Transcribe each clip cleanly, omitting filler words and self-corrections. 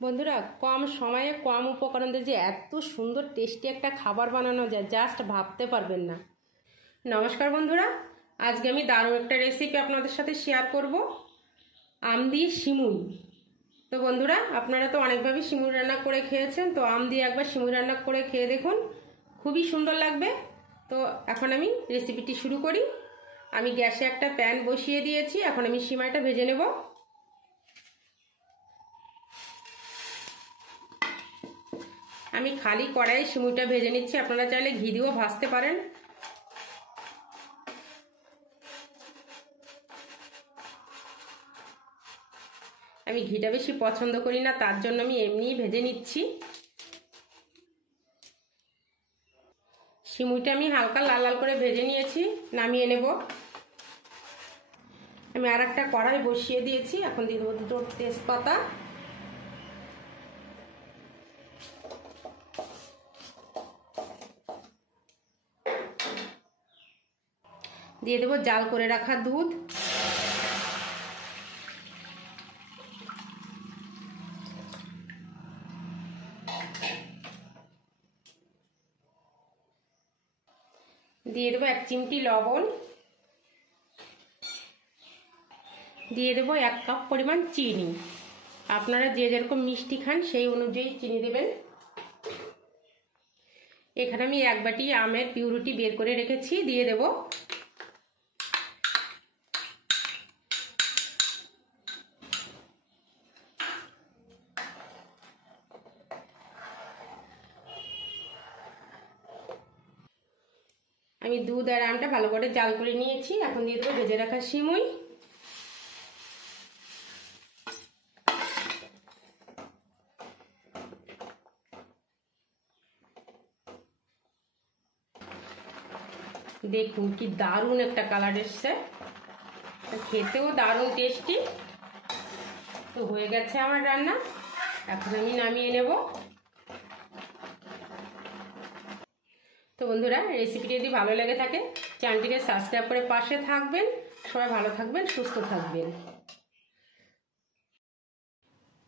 বন্ধুরা, কম সময়ে কম উপকরণ দিয়ে যে এত সুন্দর টেস্টি একটা খাবার বানানো যায় জাস্ট ভাবতে পারবেন না। নমস্কার বন্ধুরা, আজকে আমি দারুণ একটা রেসিপি আপনাদের সাথে শেয়ার করব, আম দিয়ে সিমুই। তো বন্ধুরা, আপনারা তো অনেকভাবেই সিমুই রান্না করে খেয়েছেন, তো আম দিয়ে একবার সিমুই রান্না করে খেয়ে দেখুন, খুবই সুন্দর লাগবে। তো এখন আমি রেসিপিটি শুরু করি। আমি গ্যাসে একটা প্যান বসিয়ে দিয়েছি, এখন আমি সিমাইটা ভেজে নেব। আমি খালি কড়াই সিমুইটা ভেজে নিচ্ছি, আপনারা চাইলে ঘি দিয়েও ভাজতে পারেন। আমি ঘিটা বেশি পছন্দ করি না, তার জন্য আমি এমনিই ভেজে নিচ্ছি। সিমুইটা আমি হালকা লাল লাল করে ভেজে নিয়েছি, নামিয়ে নেব। আমি আর একটা কড়াই বসিয়ে দিয়েছি, এখন দিয়ে দেবো দুটো তেজপাতা, দিয়ে দেবো জাল করে রাখা দুধ, দিয়ে দেবো 1 চিমটি লবণ, দিয়ে দেবো 1 কাপ পরিমাণ চিনি। আপনারা যে যেরকম মিষ্টি খান সেই অনুযায়ী চিনি দেবেন। এখানে আমি 1 বাটি আমের পিউরিটি বের করে রেখেছি, দিয়ে দেব। আমি দুধ আর আমটা ভালো করে জাল করে নিয়েছি, এখন দিয়ে দেবো ভেজে রাখা সিমুই। দেখুন কি দারুণ একটা কালার এসছে, খেতেও দারুণ টেস্টি। তো হয়ে গেছে আমার রান্না, এখন আমি নামিয়ে নেব। তো বন্ধুরা, রেসিপিটি যদি ভালো লেগে থাকে চ্যানেলটিকে সাবস্ক্রাইব করে পাশে থাকবেন। সবাই ভালো থাকবেন, সুস্থ থাকবেন।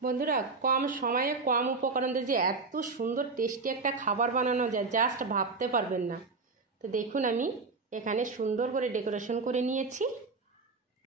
বন্ধুরা, কম সময়ে কম উপকরণ দিয়ে যে এত সুন্দর টেস্টি একটা খাবার বানানো যায় জাস্ট ভাবতে পারবেন না। তো দেখুন, আমি এখানে সুন্দর করে ডেকোরেশন করে নিয়েছি।